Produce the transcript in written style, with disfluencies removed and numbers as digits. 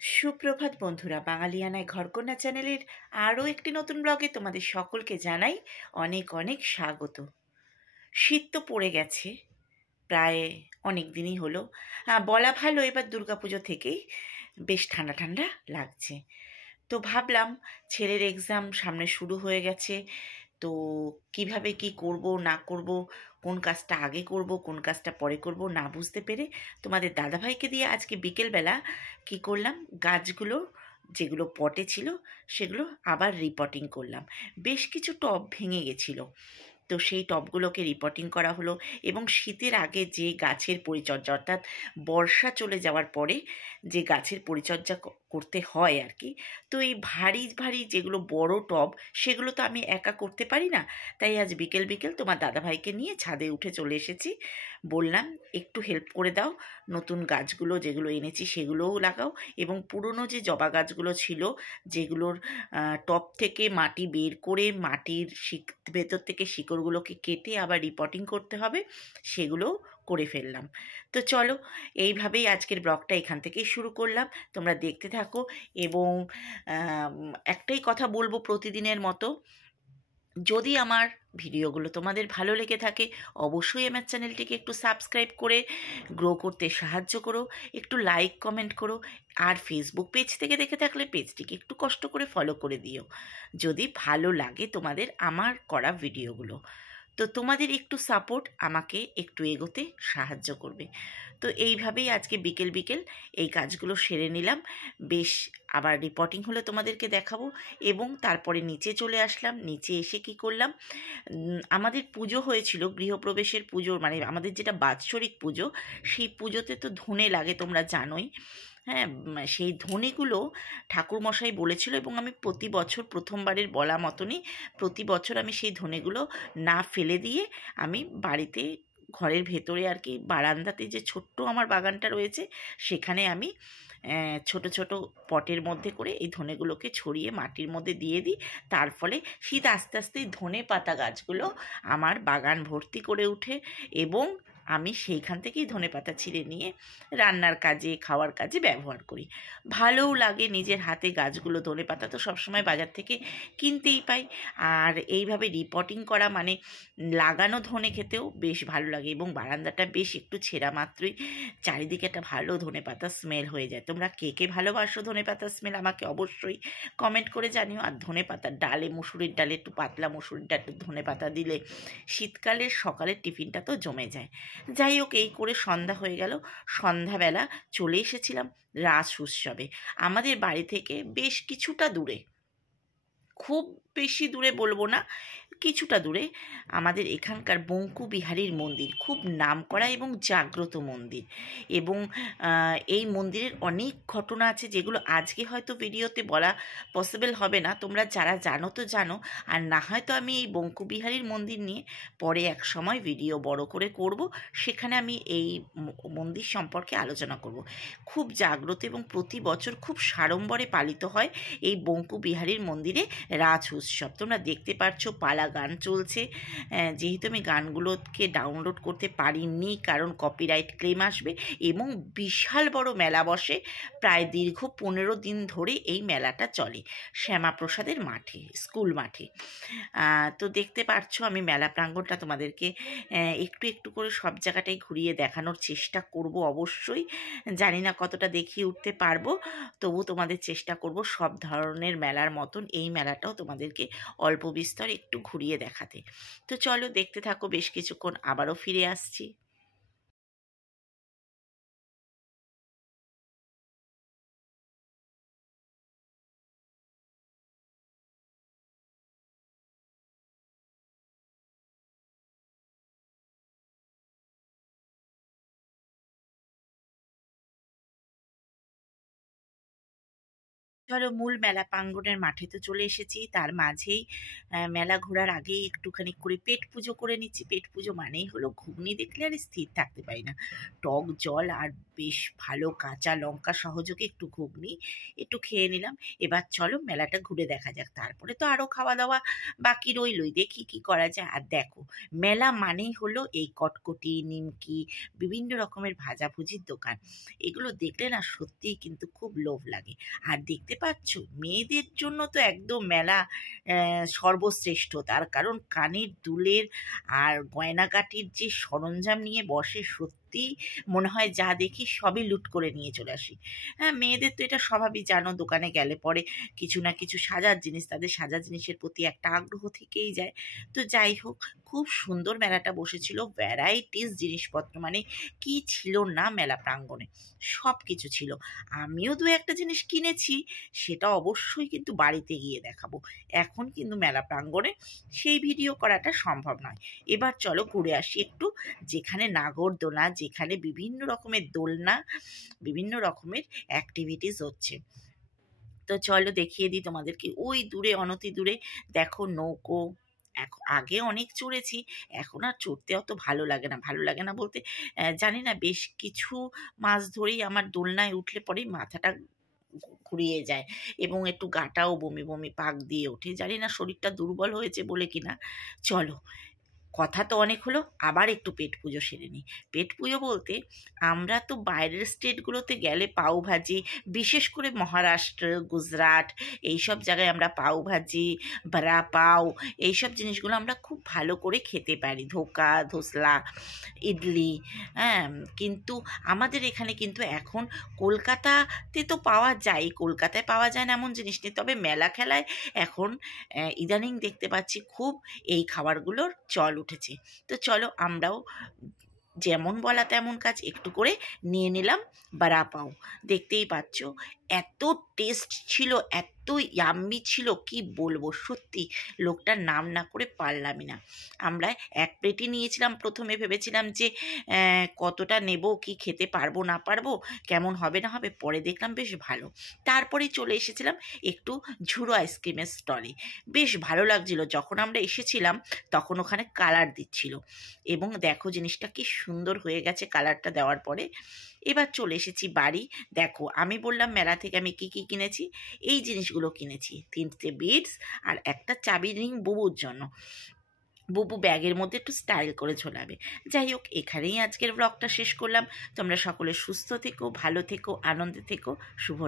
সুপ্রভাত বন্ধুরা, বাঙালিয়ানায় ঘরকন্যা চ্যানেলের আরও একটি নতুন ব্লগে তোমাদের সকলকে জানাই অনেক অনেক স্বাগত। শীত তো পড়ে গেছে, প্রায় অনেক দিনই হলো। বলা ভালো এবার দুর্গাপুজো থেকেই বেশ ঠান্ডা ঠান্ডা লাগছে। তো ভাবলাম ছেলের এক্সাম সামনে শুরু হয়ে গেছে, তো কিভাবে কি করব না করব, কোন কাজটা আগে করব কোন কাজটা পরে করব না বুঝতে পেরে তোমাদের দাদাভাইকে দিয়ে আজকে বিকেলবেলা কি করলাম, গাছগুলো যেগুলো পটে ছিল সেগুলো আবার রিপটিং করলাম। বেশ কিছু টব ভেঙে গেছিলো, তো সেই টবগুলোকে রিপোর্টিং করা হলো। এবং শীতের আগে যে গাছের পরিচর্যা, অর্থাৎ বর্ষা চলে যাওয়ার পরে যে গাছের পরিচর্যা করতে হয় আর কি, তো এই ভারী ভারী যেগুলো বড় টব সেগুলো তো আমি একা করতে পারি না। তাই আজ বিকেল বিকেল তোমার দাদাভাইকে নিয়ে ছাদে উঠে চলে এসেছি। বললাম একটু হেল্প করে দাও, নতুন গাছগুলো যেগুলো এনেছি সেগুলোও লাগাও, এবং পুরনো যে জবা গাছগুলো ছিল যেগুলোর টব থেকে মাটি বের করে মাটির ভেতর থেকে শিকড়গুলোকে কেটে আবার রিপোর্টিং করতে হবে, সেগুলোও করে ফেললাম। তো চলো, এইভাবেই আজকের ব্লগটা এখান থেকেই শুরু করলাম, তোমরা দেখতে থাকো। এবং একটাই কথা বলবো প্রতিদিনের মতো, যদি আমার ভিডিওগুলো তোমাদের ভালো লেগে থাকে অবশ্যই আমার চ্যানেলটিকে একটু সাবস্ক্রাইব করে গ্রো করতে সাহায্য করো, একটু লাইক কমেন্ট করো। আর ফেসবুক পেজ থেকে দেখে থাকলে পেজটিকে একটু কষ্ট করে ফলো করে দিও যদি ভালো লাগে তোমাদের আমার করা ভিডিওগুলো। তো তোমাদের একটু সাপোর্ট আমাকে একটু এগোতে সাহায্য করবে। তো এইভাবেই আজকে বিকেল বিকেল এই কাজগুলো সেরে নিলাম। বেশ, আবার রিপোর্টিং হলে তোমাদেরকে দেখাবো। এবং তারপরে নিচে চলে আসলাম। নিচে এসে কি করলাম, আমাদের পুজো হয়েছিল, গৃহপ্রবেশের পুজো, মানে আমাদের যেটা বাৎসরিক পুজো, সেই পুজোতে তো ধনে লাগে তোমরা জানোই। হ্যাঁ, সেই ধনেগুলো ঠাকুরমশাই বলেছিল, এবং আমি প্রতি বছর প্রথমবারের বলা মতনই প্রতি বছর আমি সেই ধনেগুলো না ফেলে দিয়ে আমি বাড়িতে ঘরের ভেতরে আর কি বারান্দাতে যে ছোট্ট আমার বাগানটা রয়েছে সেখানে আমি ছোট ছোট পটের মধ্যে করে এই ধনেগুলোকে ছড়িয়ে মাটির মধ্যে দিয়ে দিই। তার ফলে শীত আস্তে আস্তে ধনে পাতা গাছগুলো আমার বাগান ভর্তি করে ওঠে, এবং আমি সেইখান থেকেই ধনেপাতা ছিঁড়ে নিয়ে রান্নার কাজে খাওয়ার কাজে ব্যবহার করি। ভালোও লাগে, নিজের হাতে গাছগুলো, ধনেপাতা তো সবসময় বাজার থেকে কিনতেই পাই। আর এইভাবে রিপোর্টিং করা মানে লাগানো ধনে খেতেও বেশ ভালো লাগে, এবং বারান্দাটা বেশ একটু ছেঁড়া মাত্রই চারিদিকে একটা ভালো ধনেপাতা স্মেল হয়ে যায়। তোমরা কে কে ভালোবাসো ধনেপাতার স্মেল আমাকে অবশ্যই কমেন্ট করে জানিও। আর ধনেপাতার ডালে, মুসুরির ডালে একটু পাতলা মুসুরির ডালে একটু ধনেপাতা দিলে শীতকালের সকালের টিফিনটা তো জমে যায়। যাই হোক, এই করে সন্ধ্যা হয়ে গেল। সন্ধ্যাবেলা চলে এসেছিলাম রাস উৎসবে। আমাদের বাড়ি থেকে বেশ কিছুটা দূরে, খুব বেশি দূরে বলবো না, কিছুটা দূরে আমাদের এখানকার বঙ্কু বিহারীর মন্দির, খুব নামকরা এবং জাগ্রত মন্দির। এবং এই মন্দিরের অনেক ঘটনা আছে যেগুলো আজকে হয়তো ভিডিওতে বলা পসিবল হবে না। তোমরা যারা জানো তো জানো, আর না হয়তো আমি এই বঙ্কু বিহারীর মন্দির নিয়ে পরে এক সময় ভিডিও বড় করে করব, সেখানে আমি এই মন্দির সম্পর্কে আলোচনা করব। খুব জাগ্রত এবং প্রতি বছর খুব সাড়ম্বরে পালিত হয় এই বঙ্কু বিহারীর মন্দিরে রাজ উৎসব। তোমরা দেখতে পাচ্ছ পালা গান চলছে। যেহেতু আমি গানগুলোকে ডাউনলোড করতে পারিনি কারণ কপিরাইট ক্লেম আসবে, এবং বিশাল বড় মেলা বসে, প্রায় দীর্ঘ 15 দিন ধরে এই মেলাটা চলে শ্যামাপ্রসাদের মাঠে, স্কুল মাঠে। তো দেখতে পাচ্ছ আমি মেলা প্রাঙ্গণটা তোমাদেরকে একটু একটু করে সব জায়গাটাই ঘুরিয়ে দেখানোর চেষ্টা করব অবশ্যই। জানি না কতটা দেখিয়ে উঠতে পারবো, তবু তোমাদের চেষ্টা করব সব ধরনের মেলার মতন এই মেলাটাও তোমাদেরকে অল্প বিস্তর একটু ঘুরিয়ে দেখাতে। তো চলো দেখতে থাকো, বেশ কিছুক্ষণ আবারও ফিরে আসছি। চলো মূল মেলা প্রাঙ্গণের মাঠে তো চলে এসেছি, তার মাঝেই মেলা ঘোরার আগেই একটুখানি করে পেট পুজো করে নিচ্ছি। পেট পুজো মানেই হলো ঘুগনি দেখলে আর স্থির থাকতে পারি না, টক জল আর বেশ ভালো কাঁচা লঙ্কা সহযোগে একটু ঘুগনি একটু খেয়ে নিলাম। এবার চলো মেলাটা ঘুরে দেখা যাক, তারপরে তো আরও খাওয়া দাওয়া বাকি রইলই, দেখি কি করা যায়। আর দেখো, মেলা মানেই হলো এই কটকটি, নিমকি, বিভিন্ন রকমের ভাজাভুজির দোকান। এগুলো দেখলে না সত্যিই কিন্তু খুব লোভ লাগে। আর দেখতে পাচ্ছ, মেয়েদের জন্য তো একদম মেলা সর্বশ্রেষ্ঠ। তার কারণ কানের দুলের আর গয়নাগাটির যে সরঞ্জাম নিয়ে বসে, সত্যি মনে হয় যা দেখি সবই লুট করে নিয়ে চলে আসি। হ্যাঁ, মেয়েদের তো এটা স্বভাবই, জানো, দোকানে গেলে পরে কিছু না কিছু সাজার জিনিস, তাদের সাজার জিনিসের প্রতি একটা আগ্রহ থেকেই যায়। তো যাই হোক, খুব সুন্দর মেলাটা বসেছিল, ভ্যারাইটিস জিনিসপত্র, মানে কি ছিল না মেলা প্রাঙ্গণে, সব কিছু ছিল। আমিও দু একটা জিনিস কিনেছি, সেটা অবশ্যই কিন্তু বাড়িতে গিয়ে দেখাবো। এখন কিন্তু মেলা প্রাঙ্গণে সেই ভিডিও করাটা সম্ভব নয়। এবার চলো ঘুরে আসি একটু, যেখানে নাগরদোলা, যেখানে বিভিন্ন রকমের দোলনা, বিভিন্ন রকমের অ্যাক্টিভিটিস হচ্ছে। তো চলো দেখিয়ে দিই তোমাদেরকে, ওই দূরে, অনতি দূরে দেখো নৌকো। আগে অনেক চড়েছি, এখন আর চড়তে অত ভালো লাগে না। ভালো লাগে না বলতে জানি না, বেশ কিছু মাস ধরেই আমার দোলনায় উঠলে পরেই মাথাটা ঘুরিয়ে যায় এবং একটু গাটাও বমি বমি পাক দিয়ে ওঠে। জানি না শরীরটা দুর্বল হয়েছে বলে কিনা। চলো, কথা তো অনেক হলো, আবার একটু পেট পুজো সেরে নিই। পেট পুজো বলতে, আমরা তো বাইরের স্টেটগুলোতে গেলে পাউভাজি, বিশেষ করে মহারাষ্ট্র, গুজরাট, এইসব জায়গায় আমরা পাউভাজি, বড়া পাও, এইসব জিনিসগুলো আমরা খুব ভালো করে খেতে পারি, ধোকা, ধোসলা, ইডলি। হ্যাঁ, কিন্তু আমাদের এখানে কিন্তু এখন কলকাতাতে তো পাওয়া যায়, কলকাতায় পাওয়া যায় না এমন জিনিস নেই, তবে মেলা খেলায় এখন ইদানিং দেখতে পাচ্ছি খুব এই খাবারগুলোর চল উঠেছে। তো চলো আমরাও যেমন বলা তেমন কাজ, একটু করে নিয়ে নিলাম বড়া পাও। দেখতেই পাচ্ছ এত টেস্ট ছিল, এত ইয়াম্মি ছিল, কি বলবো, সত্যি লোকটার নাম না করে পারলামই না। আমরা এক প্লেটই নিয়েছিলাম, প্রথমে ভেবেছিলাম যে কতটা নেব, কি খেতে পারবো না পারবো, কেমন হবে না হবে, পরে দেখলাম বেশ ভালো। তারপরেই চলে এসেছিলাম একটু ঝুড়ো আইসক্রিমের স্টলে। বেশ ভালো লাগছিল, যখন আমরা এসেছিলাম তখন ওখানে কালার দিচ্ছিল, এবং দেখো জিনিসটা কি সুন্দর হয়ে গেছে কালারটা দেওয়ার পরে। এবার চলে এসেছি বাড়ি। দেখো, আমি বললাম মেলা থেকে আমি কি কি কিনেছি, এই জিনিসগুলো কিনেছি, 3টে বিডস আর একটা চাবি রিং বুবুর জন্য। বুবু ব্যাগের মধ্যে একটু স্টাইল করে ঝোলাবে। যাই হোক, এখানেই আজকের ব্লগটা শেষ করলাম। তোমরা সকলে সুস্থ থেকো, ভালো থেকো, আনন্দে থেকো। শুভ